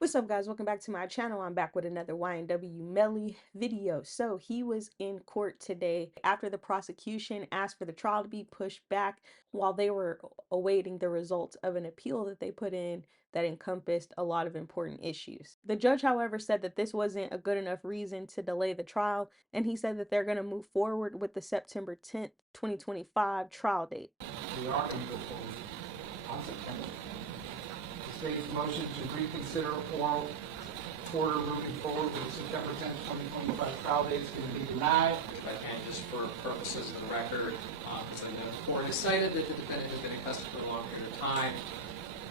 What's up, guys? Welcome back to my channel. I'm back with another YNW Melly video. So he was in court today after the prosecution asked for the trial to be pushed back while they were awaiting the results of an appeal that they put in that encompassed a lot of important issues. The judge, however, said that this wasn't a good enough reason to delay the trial, and he said that they're going to move forward with the September 10th, 2025 trial date. We are going to go forward on September. The state's motion to reconsider oral order moving forward with the September 10th, 2025 trial date is going to be denied. If I can, just for purposes of the record, because I know the court has cited that the defendant has been in custody for a long period of time,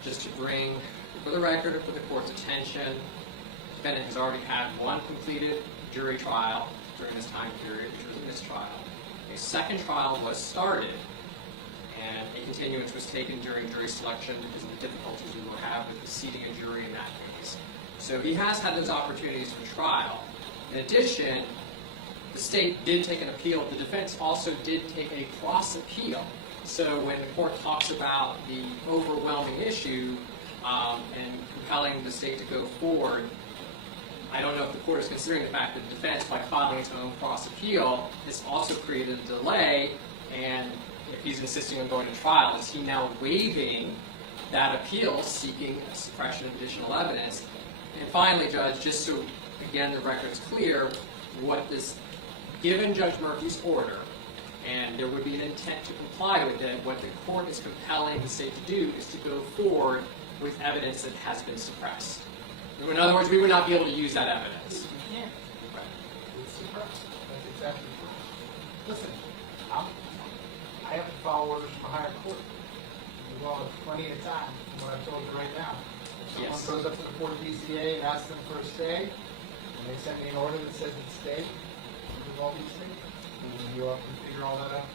just to bring, for the record and for the court's attention, the defendant has already had one completed jury trial during this time period, which was a mistrial. A second trial was started, and a continuance was taken during jury selection because of the difficulties we will have with seating a jury in that case. So he has had those opportunities for trial. In addition, the state did take an appeal. The defense also did take a cross appeal. So when the court talks about the overwhelming issue and compelling the state to go forward, I don't know if the court is considering the fact that the defense, by filing its own cross appeal, has also created a delay, and if he's insisting on going to trial, is he now waiving that appeal, seeking a suppression of additional evidence? And finally, Judge, just so, again, the record's clear, what this, given Judge Murphy's order, and there would be an intent to comply with it, what the court is compelling the state to do is to go forward with evidence that has been suppressed. In other words, we would not be able to use that evidence. You can't. It's suppressed. That's exactly true. Listen, I have to follow orders from a higher court. You all have plenty of time from what I've told you right now. If someone goes up to the Board of DCA and asks them for a stay, and they send me an order that says it's stay, do all these things, and you all can figure all that out.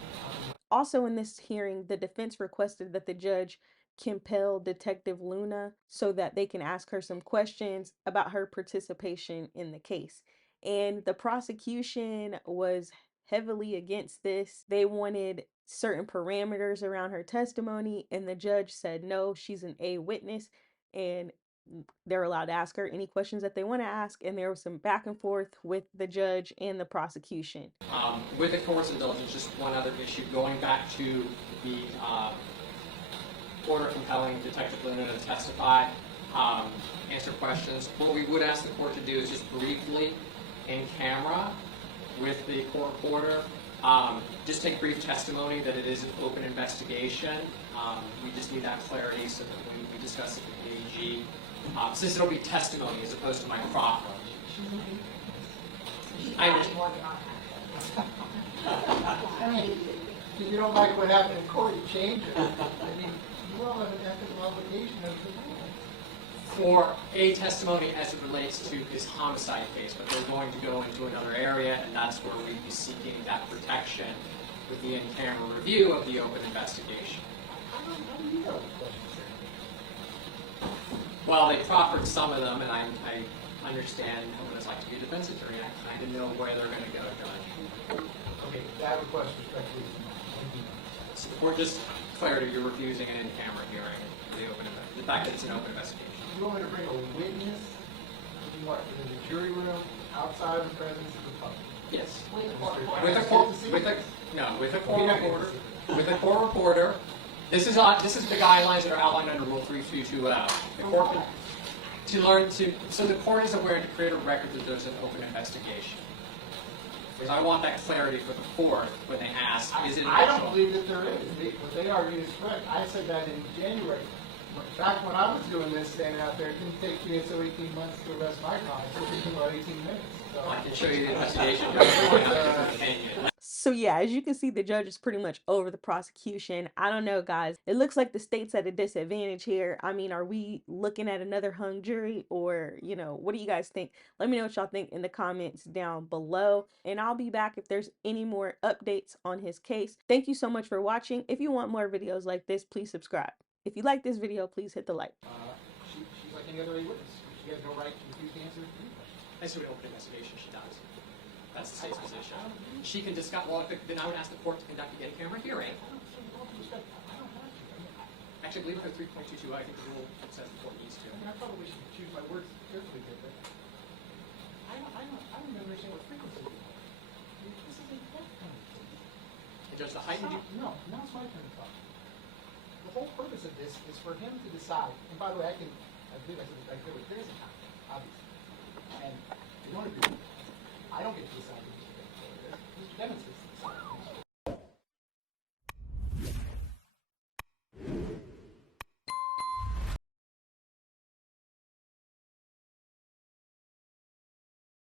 Also in this hearing, the defense requested that the judge compel Detective Luna so that they can ask her some questions about her participation in the case. And the prosecution was heavily against this. They wanted certain parameters around her testimony, and the judge said no, she's an A witness, and they're allowed to ask her any questions that they want to ask, and there was some back and forth with the judge and the prosecution. With the court's indulgence, just one other issue, going back to the order compelling Detective Luna to testify, answer questions. What we would ask the court to do is just briefly, in camera, with the court reporter, just take brief testimony that it is an open investigation. We just need that clarity so that when we discuss it with the AG, since it'll be testimony as opposed to my problem. I mean, if you don't like what happened in court, you change it. I mean, you all have an ethical obligation as the for a testimony as it relates to his homicide case, but they're going to go into another area, and that's where we'd be seeking that protection with the in-camera review of the open investigation. Well, they proffered some of them, and I understand what it's like to be a defense attorney. I kind of know where they're going to go, Judge. Okay, that request respectfully. So the court, just clarity, you're refusing an in-camera hearing for the fact that it's an open investigation. You want me to bring a witness in the jury room outside of the presence of the public? Yes. With a court reporter. This is the guidelines that are outlined under Rule 3220. The court to learn to, so the court is aware to create a record that there's an open investigation. Because I want that clarity for the court when they ask, is it? I don't believe that there is. What they argue is correct. I said that in January. Back when I was doing this, standing out there, it didn't take me until 18 months to arrest my crime. It took me about 18 minutes. So. I can show you the investigation. So yeah, as you can see, the judge is pretty much over the prosecution. I don't know, guys. It looks like the state's at a disadvantage here. I mean, are we looking at another hung jury, or, you know, what do you guys think? Let me know what y'all think in the comments down below. And I'll be back if there's any more updates on his case. Thank you so much for watching. If you want more videos like this, please subscribe. If you like this video, please hit the like. She's like any other witness. She has no right to refuse to answer any questions. As to an open investigation, she does. That's the state's position. She can discuss, well, then I would ask the court to conduct a in-camera hearing. Actually, I believe for 3.22, I think the rule says the court needs to. I mean, I probably should choose my words carefully here, but I don't even understand what frequency is. This is a death penalty. And Judge, the heightened... No, now it's my turn to talk. The whole purpose of this is for him to decide, and by the way, I believe I said this back there, but there is a time, obviously. And if you want to do it, I don't get to decide who's the Mr. Demons gets to